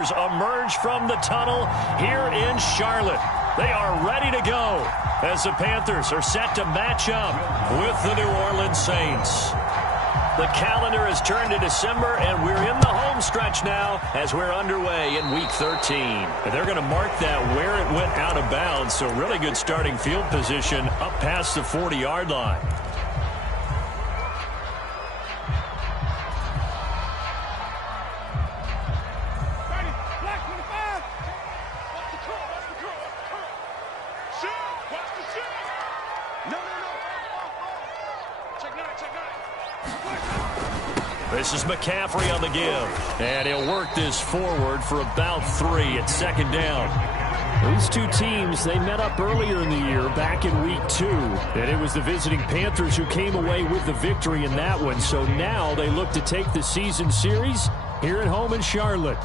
Emerge from the tunnel here in Charlotte. They are ready to go as the Panthers are set to match up with the New Orleans Saints. The calendar has turned to December, and we're in the home stretch now as we're underway in Week 13. And they're going to mark that where it went out of bounds, so really good starting field position up past the 40-yard line. This is McCaffrey on the give, and he'll work this forward for about 3 at second down. These two teams, they met up earlier in the year back in Week 2, and it was the visiting Panthers who came away with the victory in that one. So now they look to take the season series here at home in Charlotte.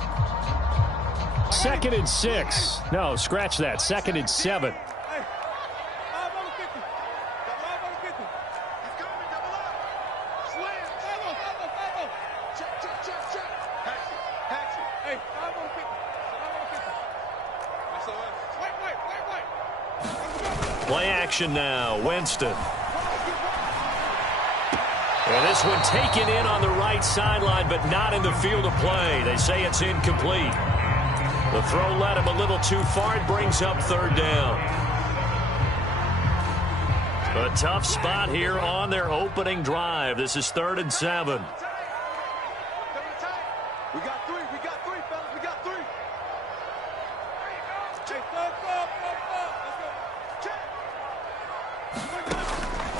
2nd and 6. No, scratch that. 2nd and 7. Play action now, Winston. And this one taken in on the right sideline, but not in the field of play. They say it's incomplete. The throw led him a little too far. It brings up 3rd down. A tough spot here on their opening drive. This is 3rd and 7. We got 3, fellas. We got 3.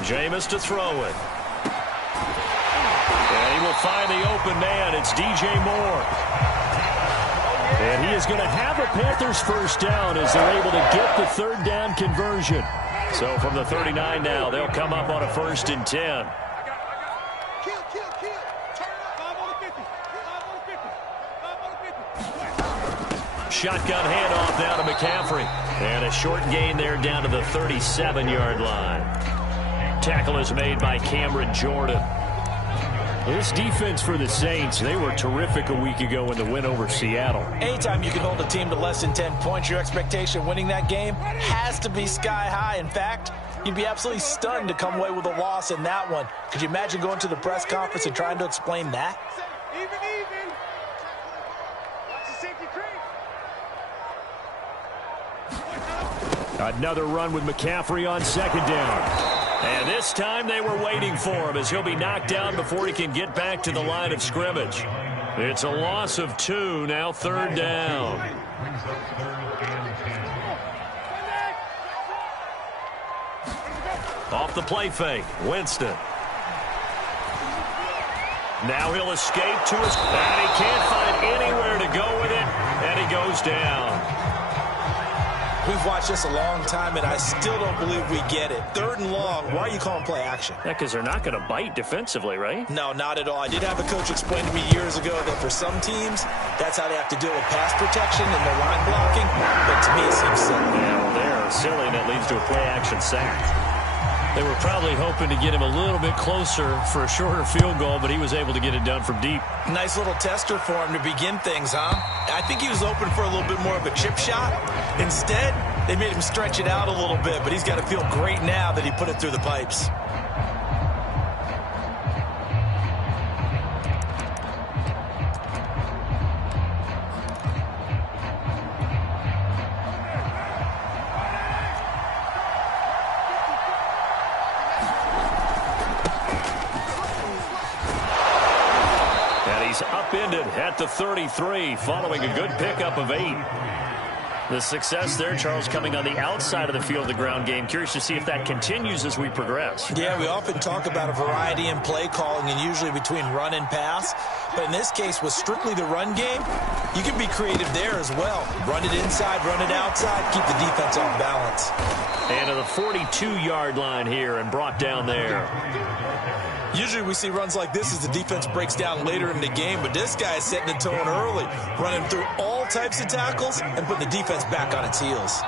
Jameis to throw it. And he will find the open man. It's DJ Moore. And he is going to have a Panthers first down as they're able to get the 3rd down conversion. So from the 39 now, they'll come up on a 1st and 10. Shotgun handoff down to McCaffrey. And a short gain there down to the 37-yard line. Tackle is made by Cameron Jordan. This defense for the Saints, they were terrific a week ago in the win over Seattle. Anytime you can hold a team to less than 10 points, your expectation winning that game has to be sky high. In fact, you'd be absolutely stunned to come away with a loss in that one. Could you imagine going to the press conference and trying to explain that? Even. Watch the safety creep. Another run with McCaffrey on 2nd down. And this time they were waiting for him as he'll be knocked down before he can get back to the line of scrimmage. It's a loss of 2, now 3rd down. Off the play fake, Winston. Now he'll escape to his... And he can't find anywhere to go with it, and he goes down. We've watched this a long time, and I still don't believe we get it. 3rd and long, why are you calling play action? Yeah, because they're not going to bite defensively, right? No, not at all. I did have a coach explain to me years ago that for some teams, that's how they have to deal with pass protection and their line blocking. But to me, it seems silly. Yeah, well, they're silly, and it leads to a play action sack. They were probably hoping to get him a little bit closer for a shorter field goal, but he was able to get it done from deep. Nice little tester for him to begin things, huh? I think he was open for a little bit more of a chip shot. Instead, they made him stretch it out a little bit, but he's got to feel great now that he put it through the pipes. Upended at the 33 following a good pickup of 8. The success there, Charles, coming on the outside of the field, the ground game. Curious to see if that continues as we progress. Yeah, we often talk about a variety in play calling and usually between run and pass. But in this case, with strictly the run game, you can be creative there as well. Run it inside, run it outside, keep the defense off balance. And to the 42-yard line here and brought down there. Usually we see runs like this as the defense breaks down later in the game, but this guy is setting the tone early, running through all types of tackles and putting the defense back on its heels.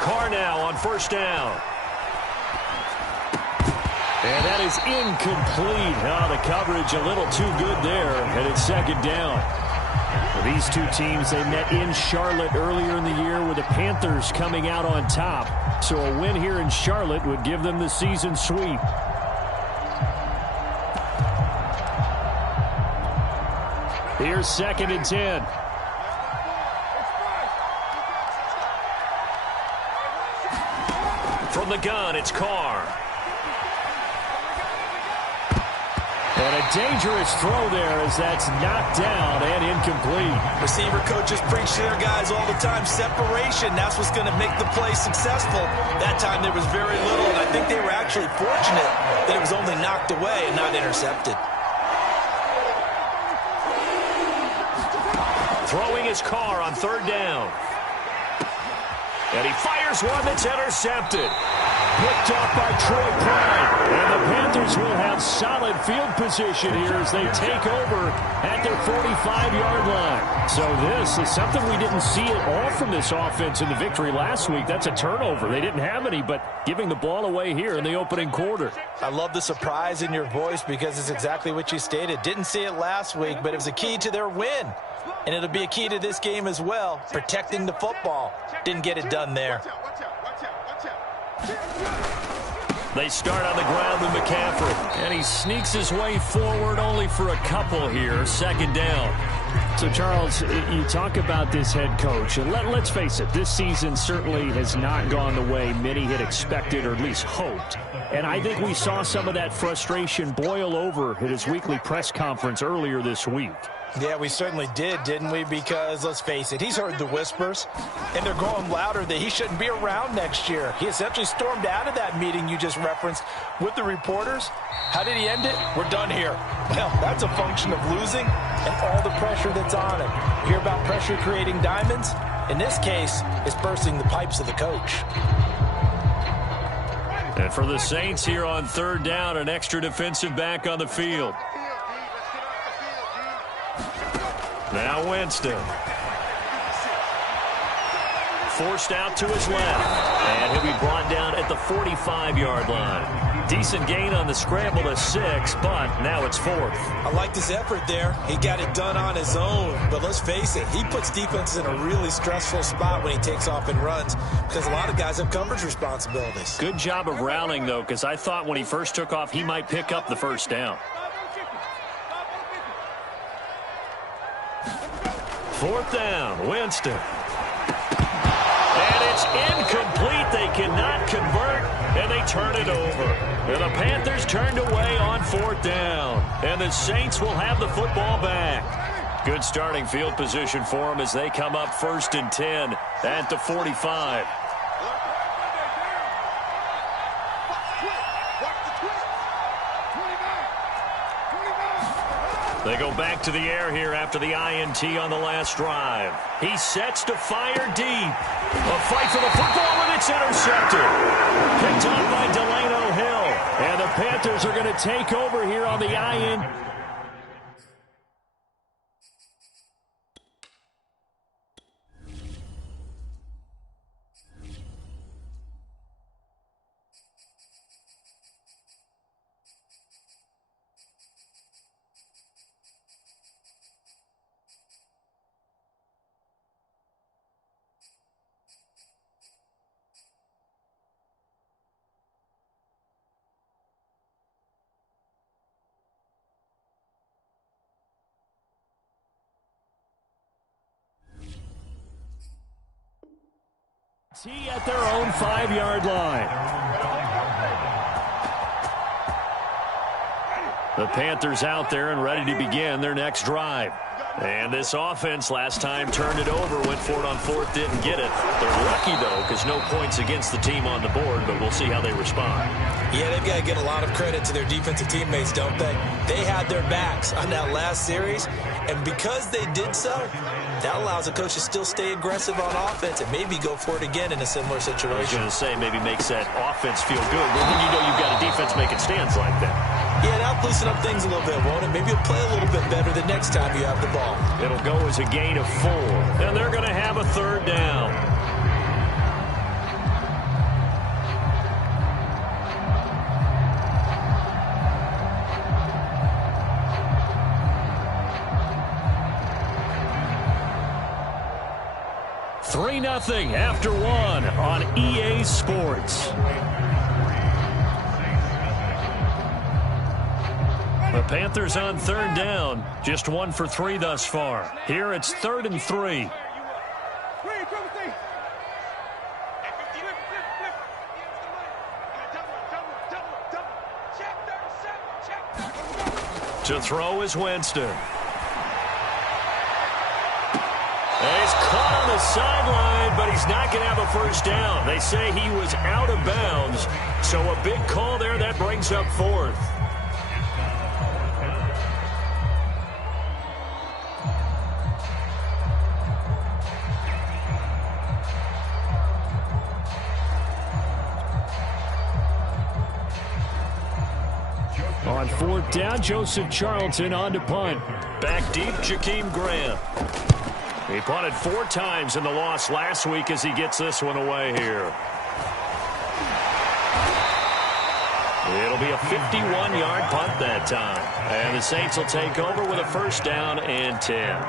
Carr now on 1st down. And that is incomplete. The coverage a little too good there, and it's second down. These two teams, they met in Charlotte earlier in the year with the Panthers coming out on top. So a win here in Charlotte would give them the season sweep. Here's 2nd and 10. From the gun, it's Carr. And a dangerous throw there as that's knocked down and incomplete. Receiver coaches preach to their guys all the time. Separation, that's what's going to make the play successful. That time there was very little, and I think they were actually fortunate that it was only knocked away and not intercepted. Throwing his Carr on 3rd down. And he fires one that's intercepted. Picked off by Troy Pride. And the Panthers will have solid field position here as they take over at their 45-yard line. So this is something we didn't see at all from this offense in the victory last week. That's a turnover. They didn't have any, but giving the ball away here in the opening quarter. I love the surprise in your voice because it's exactly what you stated. Didn't see it last week, but it was a key to their win. And it'll be a key to this game as well, protecting the football. Didn't get it done there. They start on the ground with McCaffrey, and he sneaks his way forward only for a couple here, 2nd down. So, Charles, you talk about this head coach, and let's face it, this season certainly has not gone the way many had expected or at least hoped. And I think we saw some of that frustration boil over at his weekly press conference earlier this week. Yeah, we certainly did, didn't we? Because, let's face it, he's heard the whispers, and they're growing louder that he shouldn't be around next year. He essentially stormed out of that meeting you just referenced with the reporters. How did he end it? We're done here. Well, that's a function of losing and all the pressure that's on him. You hear about pressure creating diamonds? In this case, it's bursting the pipes of the coach. And for the Saints here on 3rd down, an extra defensive back on the field. Now Winston. Forced out to his left. And he'll be brought down at the 45-yard line. Decent gain on the scramble to 6, but now it's 4th. I liked his effort there. He got it done on his own. But let's face it, he puts defenses in a really stressful spot when he takes off and runs because a lot of guys have coverage responsibilities. Good job of rallying, though, because I thought when he first took off, he might pick up the 1st down. 4th down, Winston. And it's incomplete. They cannot convert, and they turn it over. And the Panthers turned away on 4th down. And the Saints will have the football back. Good starting field position for them as they come up 1st and 10 at the 45. They go back to the air here after the INT on the last drive. He sets to fire deep. A fight for the football, and it's intercepted. Picked up by Delano Hill. And the Panthers are going to take over here on the INT. At their own 5-yard line. The Panthers out there and ready to begin their next drive. And this offense last time turned it over, went for it on 4th, didn't get it. They're lucky, though, because no points against the team on the board, but we'll see how they respond. Yeah, they've got to get a lot of credit to their defensive teammates, don't they? They had their backs on that last series, and because they did so, that allows the coach to still stay aggressive on offense and maybe go for it again in a similar situation. I was going to say, maybe makes that offense feel good. Well, then you know you've got a defense making stands like that. Yeah, that'll loosen up things a little bit, won't it? Maybe you'll play a little bit better the next time you have the ball. It'll go as a gain of 4, and they're going to have a 3rd down. 3-0 after one on EA Sports. The Panthers on third down, just 1 for 3 thus far. Here it's 3rd and 3. To throw is Winston. He's caught on the sideline, but he's not going to have a first down. They say he was out of bounds, so a big call there that brings up 4th. On 4th down, Joseph Charlton on to punt. Back deep, Jakeem Graham. He punted 4 times in the loss last week as he gets this one away here. It'll be a 51-yard punt that time. And the Saints will take over with a first down and 10.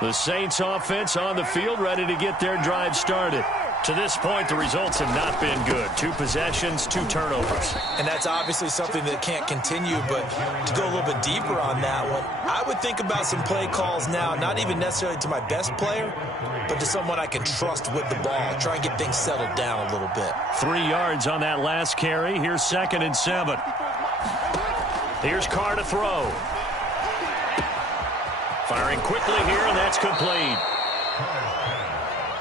The Saints offense on the field ready to get their drive started. To this point, the results have not been good. 2 possessions, 2 turnovers. And that's obviously something that can't continue, but to go a little bit deeper on that one, I would think about some play calls now, not even necessarily to my best player, but to someone I can trust with the ball. Try and get things settled down a little bit. 3 yards on that last carry. Here's 2nd and 7. Here's Carr to throw. Firing quickly here, and that's complete.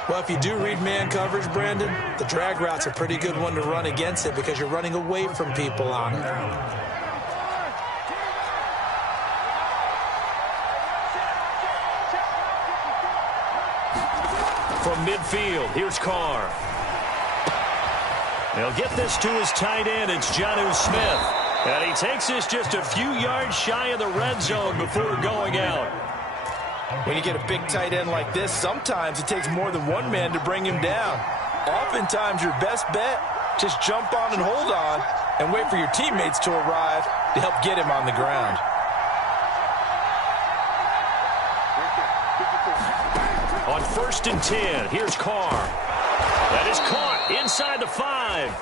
Well, if you do read man coverage, Brandon, the drag route's a pretty good one to run against it because you're running away from people on it. From midfield, here's Carr. He'll get this to his tight end. It's Jonnu Smith. And he takes this just a few yards shy of the red zone before going out. When you get a big tight end like this, sometimes it takes more than one man to bring him down. Oftentimes, your best bet, just jump on and hold on and wait for your teammates to arrive to help get him on the ground. On 1st and 10, here's Carr. That is caught inside the 5.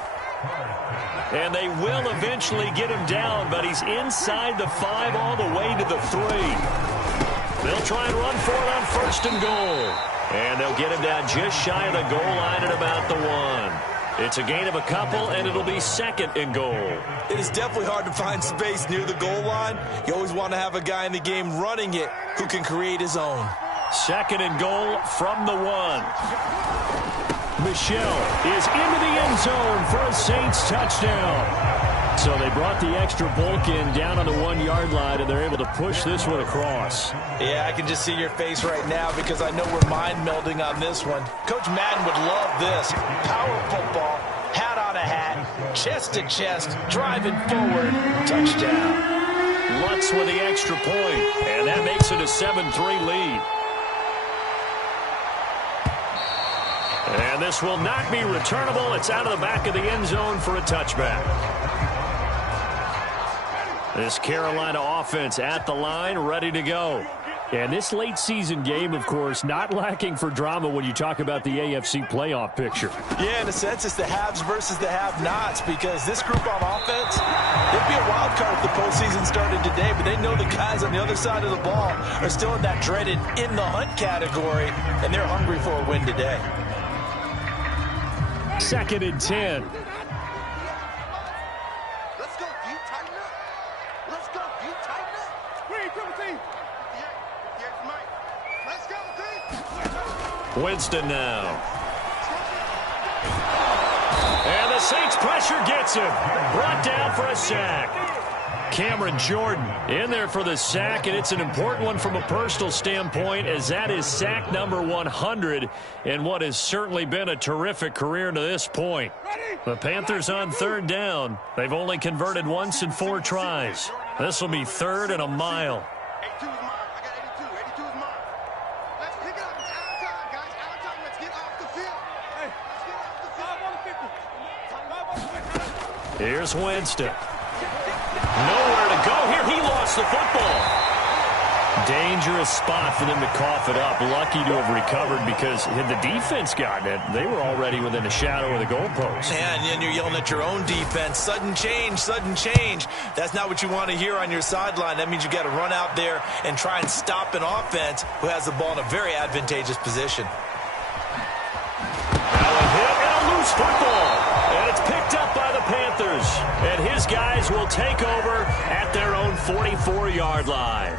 And they will eventually get him down, but he's inside the 5 all the way to the 3. They'll try and run for it on 1st and goal. And they'll get him down just shy of the goal line at about the 1. It's a gain of a couple, and it'll be 2nd and goal. It is definitely hard to find space near the goal line. You always want to have a guy in the game running it who can create his own. 2nd and goal from the 1. Michel is into the end zone for a Saints touchdown. So they brought the extra bulk in down on the 1-yard line, and they're able to push this one across. Yeah, I can just see your face right now because I know we're mind melding on this one. Coach Madden would love this. Power football, hat on a hat, chest to chest, driving forward, touchdown. Lutz with the extra point, and that makes it a 7-3 lead. And this will not be returnable. It's out of the back of the end zone for a touchback. This Carolina offense at the line, ready to go. And this late season game, of course, not lacking for drama when you talk about the AFC playoff picture. Yeah, in a sense, it's the haves versus the have-nots because this group on offense, they'd be a wild card if the postseason started today, but they know the guys on the other side of the ball are still in that dreaded in-the-hunt category, and they're hungry for a win today. 2nd and 10. Winston now. And the Saints pressure gets him. Brought down for a sack. Cameron Jordan in there for the sack, and it's an important one from a personal standpoint as that is sack number 100 in what has certainly been a terrific career to this point. The Panthers on 3rd down. They've only converted once in 4 tries. This will be 3rd and a mile. Here's Winston. Nowhere to go here. He lost the football. Dangerous spot for them to cough it up. Lucky to have recovered because had the defense gotten it, they were already within a shadow of the goalpost. And you're yelling at your own defense. Sudden change, sudden change. That's not what you want to hear on your sideline. That means you got to run out there and try and stop an offense who has the ball in a very advantageous position. Now a hit and a loose football. And it's picked up by the Panthers. And his guys will take over at their own 44-yard line.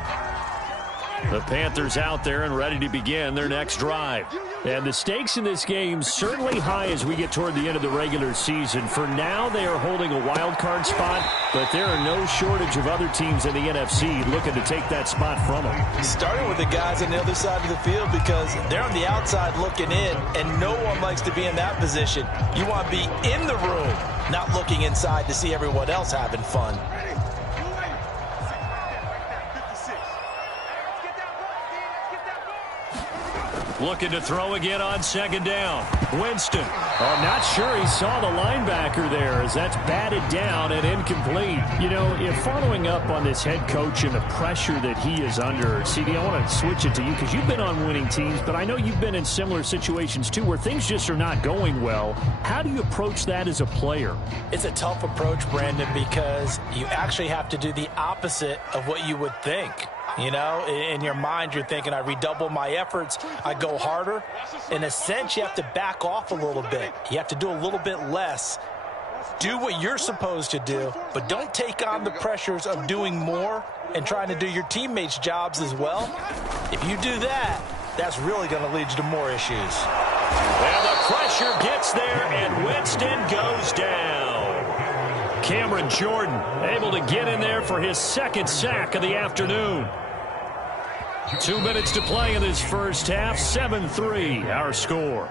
The Panthers out there and ready to begin their next drive. And the stakes in this game certainly high as we get toward the end of the regular season. For now, they are holding a wild card spot, but there are no shortage of other teams in the NFC looking to take that spot from them. Starting with the guys on the other side of the field because they're on the outside looking in, and no one likes to be in that position. You want to be in the room, not looking inside to see everyone else having fun. Looking to throw again on second down. Winston. I'm not sure he saw the linebacker there as that's batted down and incomplete. You know, if following up on this head coach and the pressure that he is under, CD, I want to switch it to you because you've been on winning teams, but I know you've been in similar situations too where things just are not going well. How do you approach that as a player? It's a tough approach, Brandon, because you actually have to do the opposite of what you would think. You know, in your mind, you're thinking, I redouble my efforts, I go harder. In a sense, you have to back off a little bit. You have to do a little bit less. Do what you're supposed to do, but don't take on the pressures of doing more and trying to do your teammates' jobs as well. If you do that, that's really going to lead you to more issues. And the pressure gets there, and Winston goes down. Cameron Jordan able to get in there for his second sack of the afternoon. 2 minutes to play in this first half. 7-3 our score.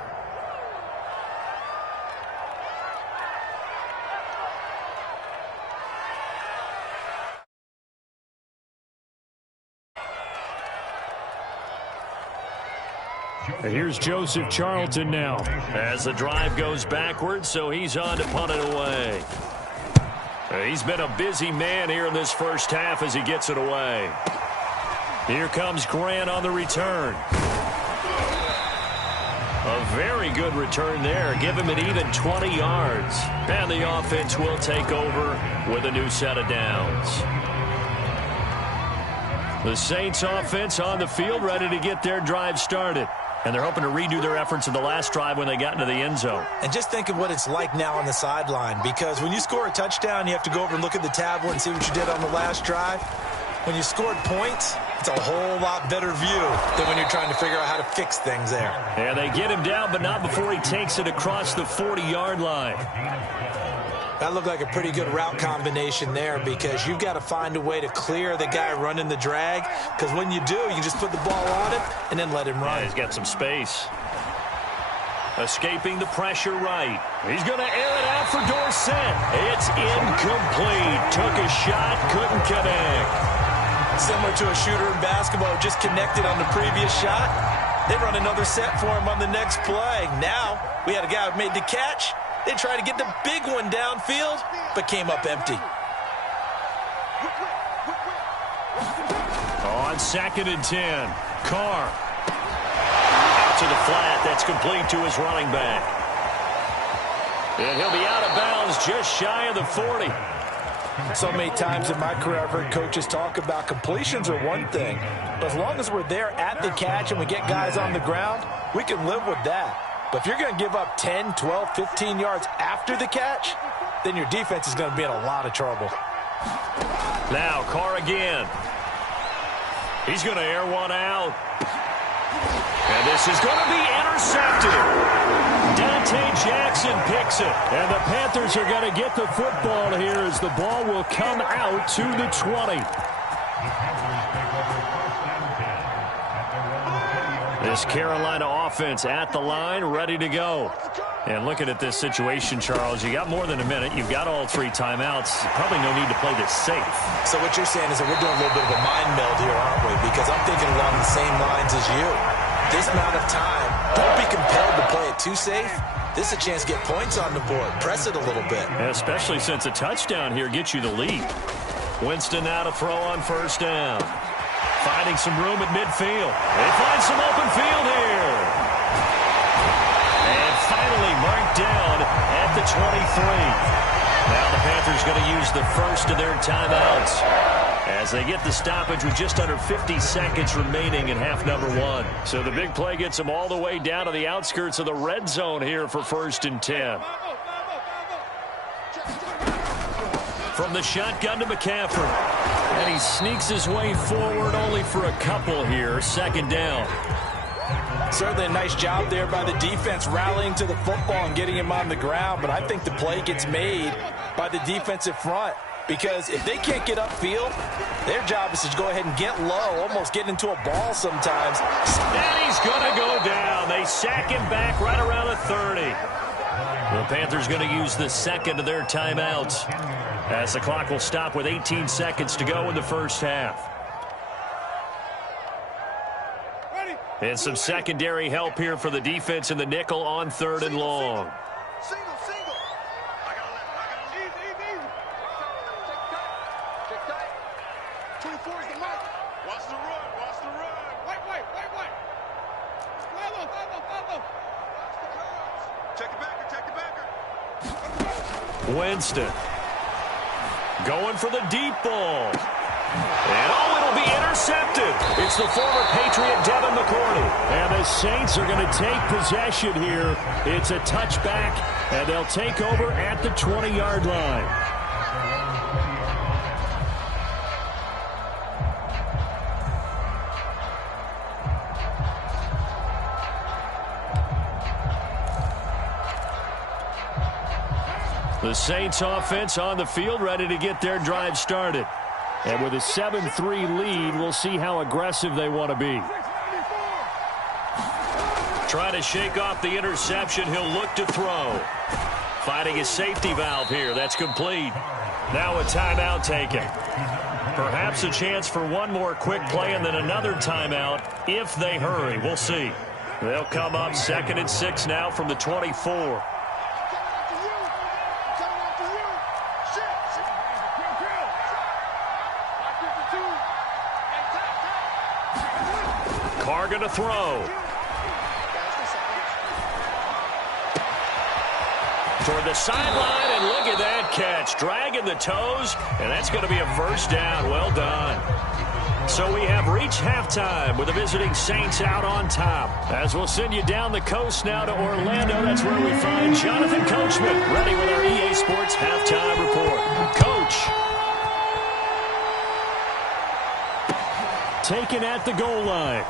Here's Joseph Charlton now as the drive goes backwards, so he's on to punt it away. He's been a busy man here in this first half as he gets it away. Here comes Grant on the return. A very good return there. Give him an even 20 yards. And the offense will take over with a new set of downs. The Saints offense on the field ready to get their drive started. And they're hoping to redo their efforts in the last drive when they got into the end zone. And just think of what it's like now on the sideline, because when you score a touchdown, you have to go over and look at the tablet and see what you did on the last drive. When you scored points, it's a whole lot better view than when you're trying to figure out how to fix things there. And they get him down, but not before he takes it across the 40-yard line. That looked like a pretty good route combination there because you've got to find a way to clear the guy running the drag, because when you do, you just put the ball on him and then let him run. Yeah, he's got some space. Escaping the pressure right. He's going to air it out for Dorsett. It's incomplete. Took a shot, couldn't connect. Similar to a shooter in basketball, just connected on the previous shot. They run another set for him on the next play. Now, we had a guy who made the catch. They tried to get the big one downfield, but came up empty. On 2nd and 10, Carr. Out to the flat. That's complete to his running back. And he'll be out of bounds just shy of the 40. So many times in my career, I've heard coaches talk about completions are one thing. But as long as we're there at the catch and we get guys on the ground, we can live with that. But if you're going to give up 10, 12, 15 yards after the catch, then your defense is going to be in a lot of trouble. Now, Carr again. He's going to air one out. And this is going to be intercepted. Dante Jackson picks it. And the Panthers are going to get the football here as the ball will come out to the 20. This Carolina offense at the line, ready to go. And looking at this situation, Charles, you got more than a minute. You've got all 3 timeouts. Probably no need to play this safe. So what you're saying is that we're doing a little bit of a mind meld here, aren't we? Because I'm thinking along the same lines as you. This amount of time, don't be compelled to play it too safe. This is a chance to get points on the board. Press it a little bit. Especially since a touchdown here gets you the lead. Winston now to throw on 1st down. Finding some room at midfield. They find some open field here. And finally marked down at the 23. Now the Panthers going to use the first of their timeouts as they get the stoppage with just under 50 seconds remaining in half number one. So the big play gets them all the way down to the outskirts of the red zone here for 1st and 10. From the shotgun to McCaffrey. And he sneaks his way forward only for a couple here. 2nd down. Certainly a nice job there by the defense rallying to the football and getting him on the ground. But I think the play gets made by the defensive front. Because if they can't get upfield, their job is to go ahead and get low, almost get into a ball sometimes. And he's going to go down. They sack him back right around the 30. The Panthers going to use the second of their timeouts as the clock will stop with 18 seconds to go in the first half. And some secondary help here for the defense in the nickel on 3rd and long. Single. I got 11. Easy. Check tight. 24 is the mark. Watch the run. Wait. Follow. Check the backer. Winston going for the deep ball. And it'll be intercepted. It's the former Patriot Devin McCourty. And the Saints are going to take possession here. It's a touchback, and they'll take over at the 20-yard line. The Saints offense on the field, ready to get their drive started. And with a 7-3 lead, we'll see how aggressive they want to be. Trying to shake off the interception. He'll look to throw. Finding his safety valve here. That's complete. Now a timeout taken. Perhaps a chance for one more quick play and then another timeout if they hurry. We'll see. They'll come up 2nd and 6 now from the 24. Carr going to throw. Toward the sideline, and look at that catch. Dragging the toes, and that's going to be a first down. Well done. So we have reached halftime with the visiting Saints out on top. As we'll send you down the coast now to Orlando, that's where we find Jonathan Coachman, ready with our EA Sports halftime report. Coach. Taken at the goal line.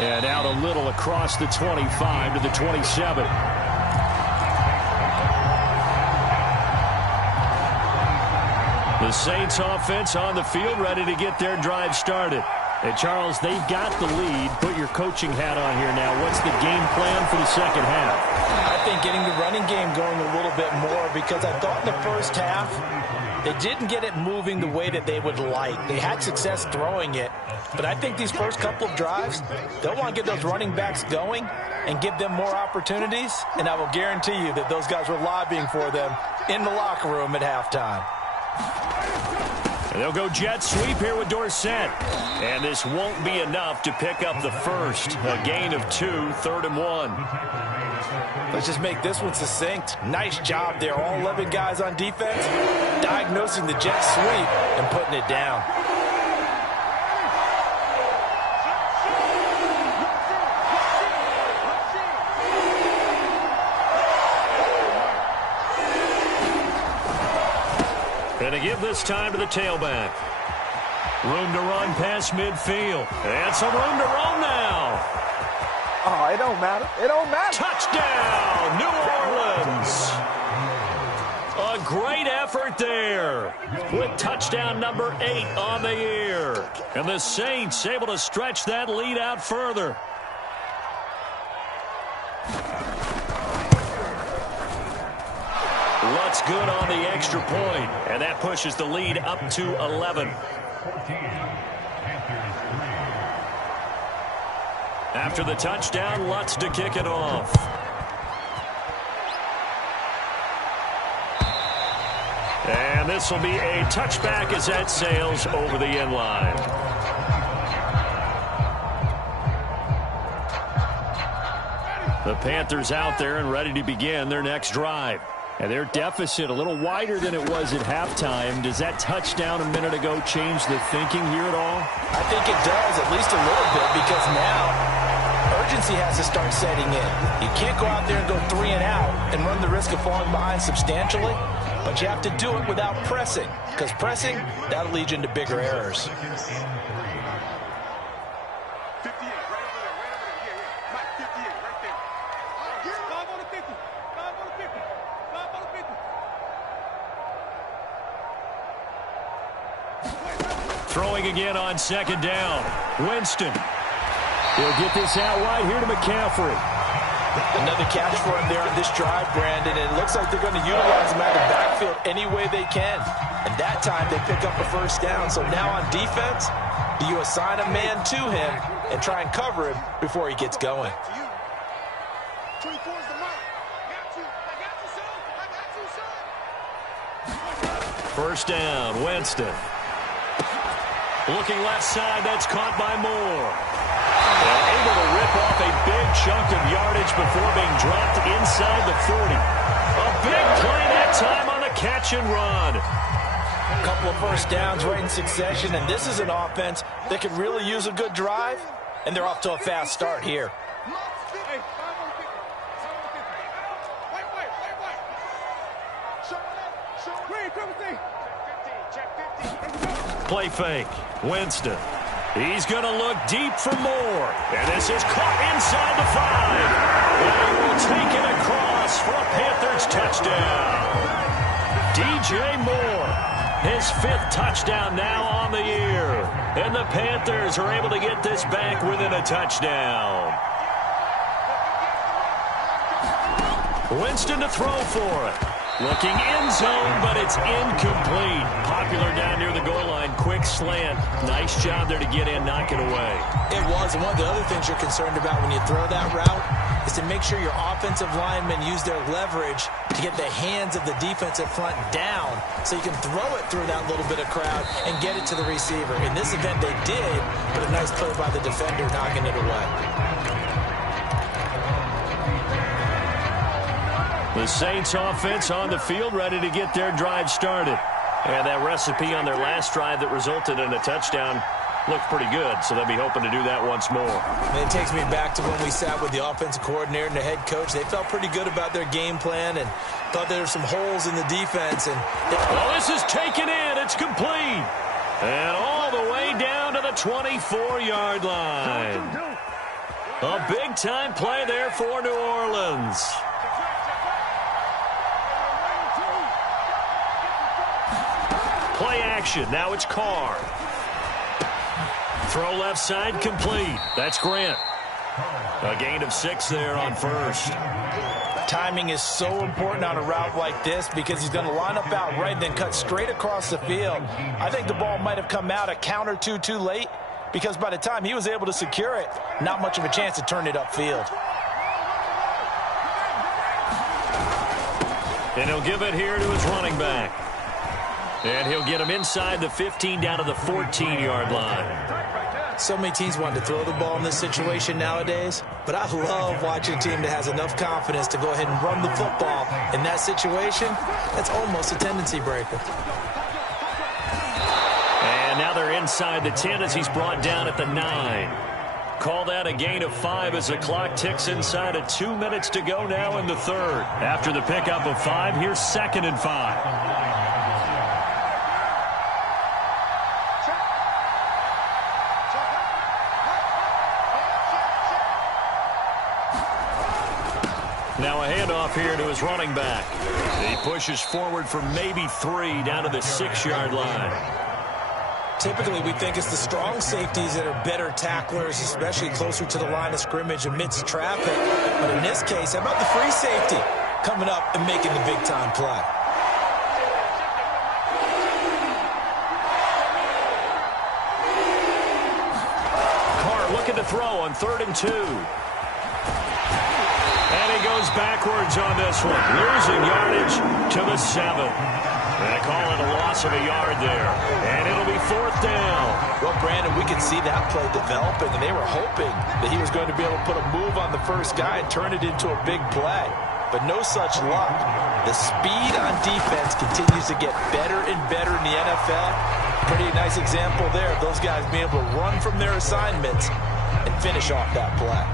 And out a little across the 25 to the 27. The Saints offense on the field ready to get their drive started. And Charles, they've got the lead. Put your coaching hat on here now. What's the game plan for the second half? I think getting the running game going a little bit more, because I thought in the first half they didn't get it moving the way that they would like. They had success throwing it, but I think these first couple of drives, they'll want to get those running backs going and give them more opportunities, and I will guarantee you that those guys were lobbying for them in the locker room at halftime. And they'll go jet sweep here with Dorsett. And this won't be enough to pick up the first. A gain of 2, 3rd and 1. Let's just make this one succinct. Nice job there. All 11 guys on defense diagnosing the jet sweep and putting it down. And to give this time to the tailback. Room to run past midfield. And some room to roam now. Oh, it don't matter. It don't matter. Touchdown, New Orleans. A great effort there with touchdown number 8 on the year. And the Saints able to stretch that lead out further. Lutz good on the extra point, and that pushes the lead up to 11. After the touchdown, Lutz to kick it off. And this will be a touchback as that sails over the end line. The Panthers out there and ready to begin their next drive. And their deficit a little wider than it was at halftime. Does that touchdown a minute ago change the thinking here at all? I think it does, at least a little bit, because now urgency has to start setting in. You can't go out there and go 3 and out and run the risk of falling behind substantially, but you have to do it without pressing, because pressing, that'll lead you into bigger errors. Throwing again on second down. Winston. He'll get this out wide here to McCaffrey. Another catch for him there on this drive, Brandon, and it looks like they're going to utilize him out of the backfield any way they can. And that time they pick up a first down. So now on defense, do you assign a man to him and try and cover him before he gets going? First down, Winston. Looking left side, that's caught by Moore. And able to rip off a big chunk of yardage before being dropped inside the 40. A big play that time on the catch and run. A couple of first downs right in succession, and this is an offense that could really use a good drive, and they're off to a fast start here. Play fake. Winston. He's going to look deep for Moore. And this is caught inside the 5. And he will take it across for a Panthers touchdown. DJ Moore, his 5th touchdown now on the year. And the Panthers are able to get this back within a touchdown. Winston to throw for it. Looking end zone, but it's incomplete. Popular down near the goal line. Quick slant. Nice job there to get in, knock it away. It was, and one of the other things you're concerned about when you throw that route is to make sure your offensive linemen use their leverage to get the hands of the defensive front down so you can throw it through that little bit of crowd and get it to the receiver. In this event, they did, but a nice play by the defender knocking it away. The Saints offense on the field ready to get their drive started. And that recipe on their last drive that resulted in a touchdown looked pretty good, so they'll be hoping to do that once more. And it takes me back to when we sat with the offensive coordinator and the head coach. They felt pretty good about their game plan and thought there were some holes in the defense. And well, this is taken in. It's complete. And all the way down to the 24-yard line. A big-time play there for New Orleans. Play action. Now it's Carr. Throw left side complete. That's Grant. A gain of 6 there on first. Timing is so important on a route like this because he's going to line up out right and then cut straight across the field. I think the ball might have come out a count or two too late because by the time he was able to secure it, not much of a chance to turn it upfield. And he'll give it here to his running back. And he'll get him inside the 15 down to the 14-yard line. So many teams want to throw the ball in this situation nowadays, but I love watching a team that has enough confidence to go ahead and run the football. In that situation, that's almost a tendency breaker. And now they're inside the 10 as he's brought down at the 9. Call that a gain of 5 as the clock ticks inside of 2 minutes to go now in the third. After the pickup of 5, here's 2nd and 5. Now a handoff here to his running back. He pushes forward for maybe 3 down to the 6-yard line. Typically, we think it's the strong safeties that are better tacklers, especially closer to the line of scrimmage amidst traffic. But in this case, how about the free safety coming up and making the big-time play? Carr looking to throw on 3rd and 2. And he goes backwards on this one, losing yardage to the 7. They call it a loss of a yard there. And it'll be 4th down. Well, Brandon, we could see that play developing, and they were hoping that he was going to be able to put a move on the first guy and turn it into a big play. But no such luck. The speed on defense continues to get better and better in the NFL. Pretty nice example there of those guys being able to run from their assignments and finish off that play.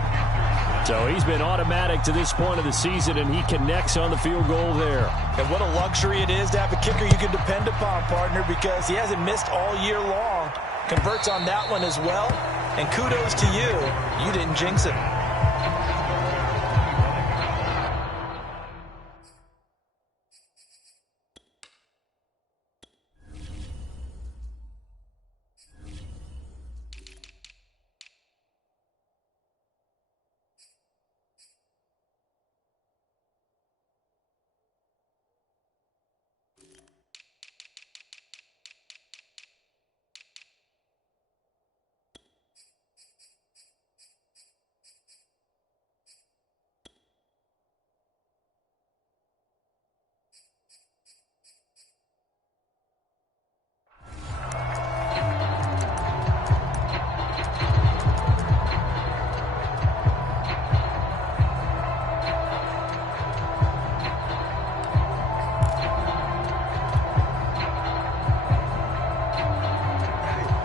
So he's been automatic to this point of the season, and he connects on the field goal there. And what a luxury it is to have a kicker you can depend upon, partner, because he hasn't missed all year long. Converts on that one as well. And kudos to you. You didn't jinx it.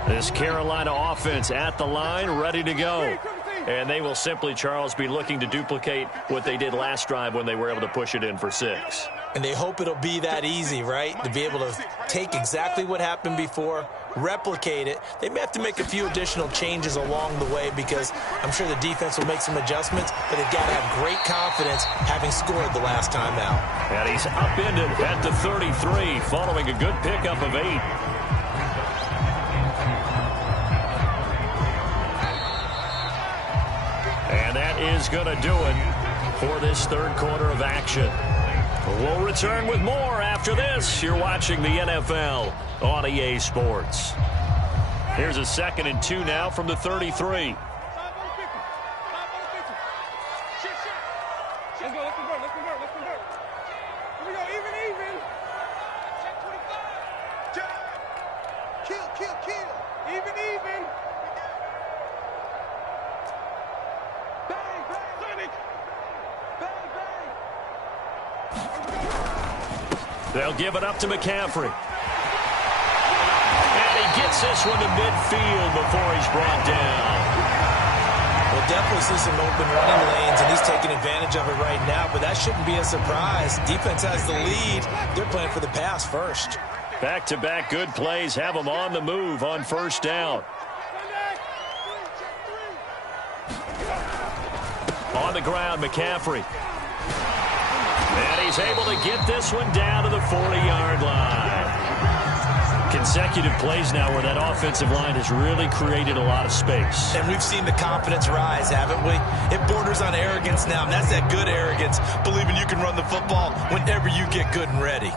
This Carolina offense at the line, ready to go. And they will simply, Charles, be looking to duplicate what they did last drive when they were able to push it in for 6. And they hope it'll be that easy, right? To be able to take exactly what happened before, replicate it. They may have to make a few additional changes along the way because I'm sure the defense will make some adjustments, but they've got to have great confidence having scored the last time out. And he's upended at the 33 following a good pickup of 8. And that is going to do it for this third quarter of action. We'll return with more after this. You're watching the NFL on EA Sports. Here's a 2nd and 2 now from the 33. Let's go, let's convert. Here we go, even. Check 25. Kill. Even. Bang. Sonic. Bang. They'll give it up to McCaffrey. And he gets this one to midfield before he's brought down. We'll definitely see some open running lanes, and he's taking advantage of it right now, but that shouldn't be a surprise. Defense has the lead. They're playing for the pass first. Back-to-back good plays have them on the move on 1st down. On the ground, McCaffrey. And he's able to get this one down to the 40-yard line. Consecutive plays now where that offensive line has really created a lot of space. And we've seen the confidence rise, haven't we? It borders on arrogance now, and that's that good arrogance, believing you can run the football whenever you get good and ready.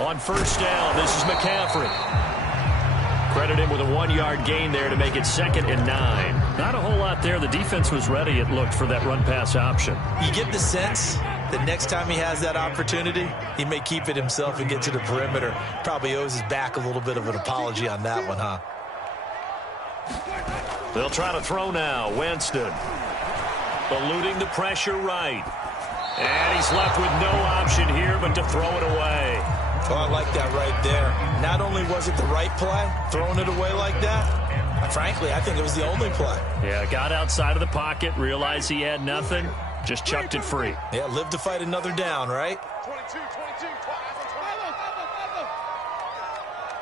On 1st down, this is McCaffrey. Credit him with a 1-yard gain there to make it 2nd and 9. Not a whole lot there. The defense was ready, it looked, for that run-pass option. You get the sense that next time he has that opportunity, he may keep it himself and get to the perimeter. Probably owes his back a little bit of an apology on that one, huh? They'll try to throw now. Winston eluding the pressure right. And he's left with no option here but to throw it away. Oh, I like that right there. Not only was it the right play, throwing it away like that, frankly, I think it was the only play. Yeah, got outside of the pocket, realized he had nothing, just chucked it free. Yeah, live to fight another down, right? 22.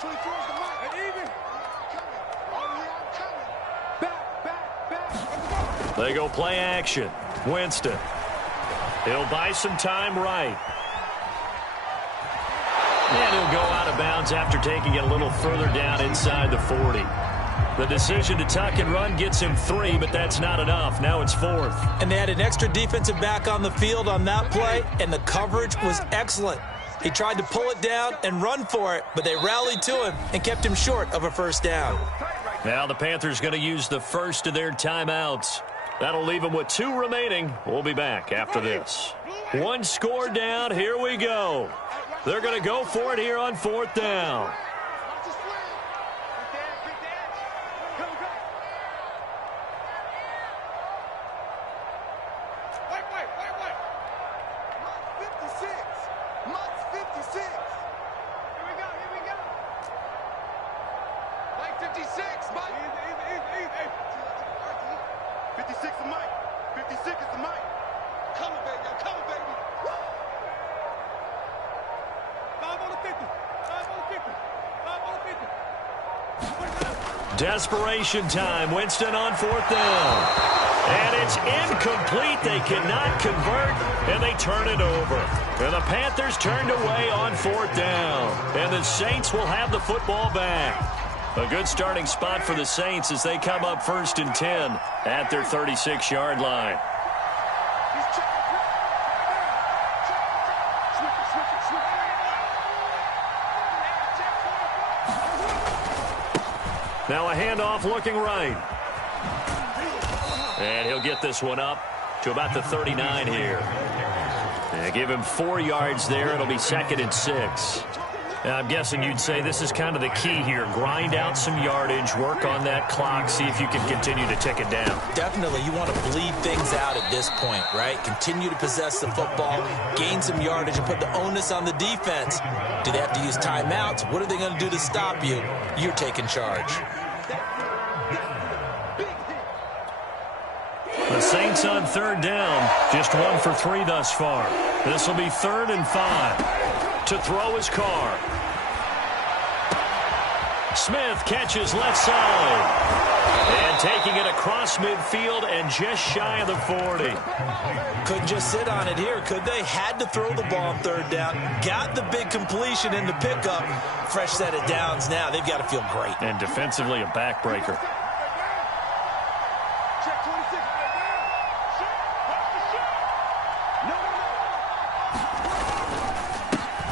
24 is the mark. And even. Back. They go play action. Winston. He'll buy some time right. And he'll go out of bounds after taking it a little further down inside the 40. The decision to tuck and run gets him 3, but that's not enough. Now it's 4th. And they had an extra defensive back on the field on that play, and the coverage was excellent. He tried to pull it down and run for it, but they rallied to him and kept him short of a first down. Now the Panthers going to use the first of their timeouts. That'll leave them with 2 remaining. We'll be back after this. 1 score down. Here we go. They're going to go for it here on 4th down. Desperation time. Winston on 4th down. And it's incomplete. They cannot convert, and they turn it over. And the Panthers turned away on 4th down. And the Saints will have the football back. A good starting spot for the Saints as they come up 1st and 10 at their 36-yard line. Now a handoff looking right. And he'll get this one up to about the 39 here. And give him 4 yards there. It'll be 2nd and 6. I'm guessing you'd say this is kind of the key here. Grind out some yardage, work on that clock, see if you can continue to tick it down. Definitely. You want to bleed things out at this point, right? Continue to possess the football, gain some yardage, and put the onus on the defense. Do they have to use timeouts? What are they going to do to stop you? You're taking charge. The Saints on 3rd down, just 1 for 3 thus far. This will be 3rd and 5. To throw his Carr. Smith catches left side. And taking it across midfield and just shy of the 40. Couldn't just sit on it here, could they? Had to throw the ball on 3rd down. Got the big completion in the pickup. Fresh set of downs now. They've got to feel great. And defensively a backbreaker.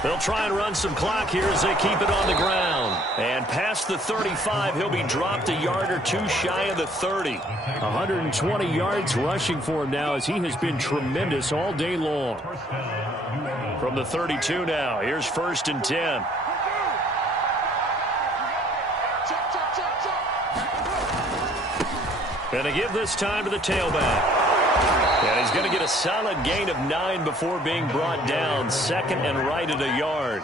They'll try and run some clock here as they keep it on the ground. And past the 35, he'll be dropped a yard or 2 shy of the 30. 120 yards rushing for him now as he has been tremendous all day long. From the 32 now, here's 1st and 10. Gonna give this time to the tailback. And he's going to get a solid gain of 9 before being brought down. 2nd and right at a yard.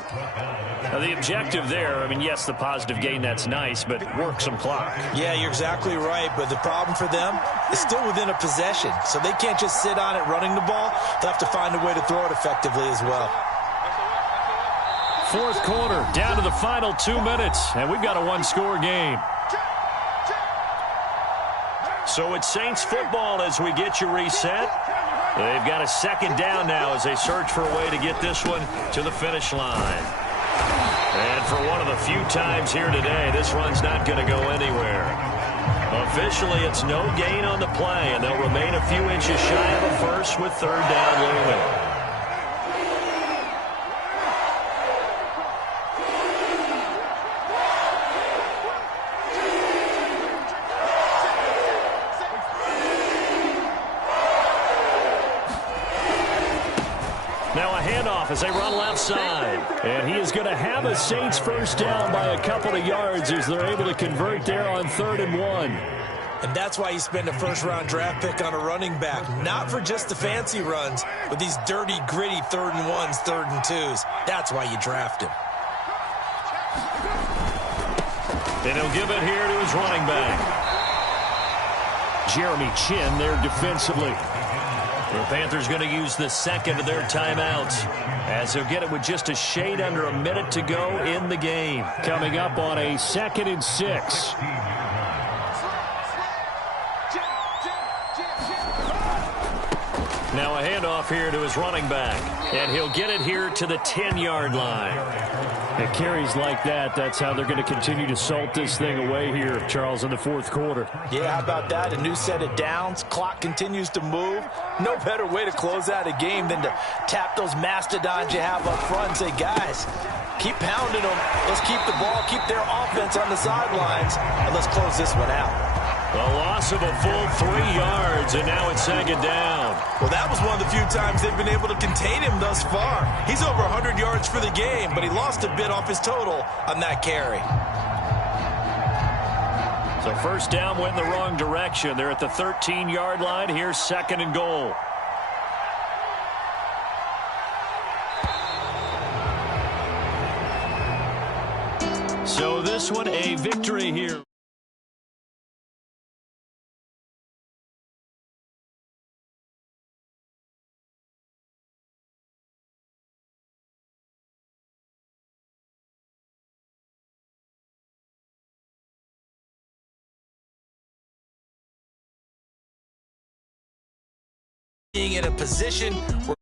Now, the objective there, I mean, yes, the positive gain, that's nice, but work some clock. Yeah, you're exactly right, but the problem for them is still within a possession, so they can't just sit on it running the ball. They'll have to find a way to throw it effectively as well. 4th quarter, down to the final 2 minutes, and we've got a 1-score game. So it's Saints football as we get you reset. They've got a 2nd down now as they search for a way to get this one to the finish line. And for one of the few times here today, this run's not going to go anywhere. Officially, it's no gain on the play, and they'll remain a few inches shy of a first with 3rd down looming. As they run left side. And he is going to have a Saints first down by a couple of yards as they're able to convert there on 3rd and 1. And that's why you spend a first-round draft pick on a running back. Not for just the fancy runs, but these dirty, gritty 3rd and 1s, 3rd and 2s. That's why you draft him. And he'll give it here to his running back. Jeremy Chin there defensively. The Panthers going to use the 2nd of their timeouts as they'll get it with just a shade under a minute to go in the game. Coming up on a 2nd and 6. Now a handoff here to his running back. And he'll get it here to the 10-yard line. And carries like that, that's how they're going to continue to salt this thing away here, Charles, in the fourth quarter. Yeah, how about that? A new set of downs. Clock continues to move. No better way to close out a game than to tap those mastodons you have up front and say, guys, keep pounding them. Let's keep the ball, keep their offense on the sidelines, and let's close this one out. A loss of a full 3 yards, and now it's second down. Well, that was one of the few times they've been able to contain him thus far. He's over 100 yards for the game, but he lost a bit off his total on that carry. So first down went in the wrong direction. They're at the 13-yard line. Here's second and goal. So this one, a victory here. Being in a position where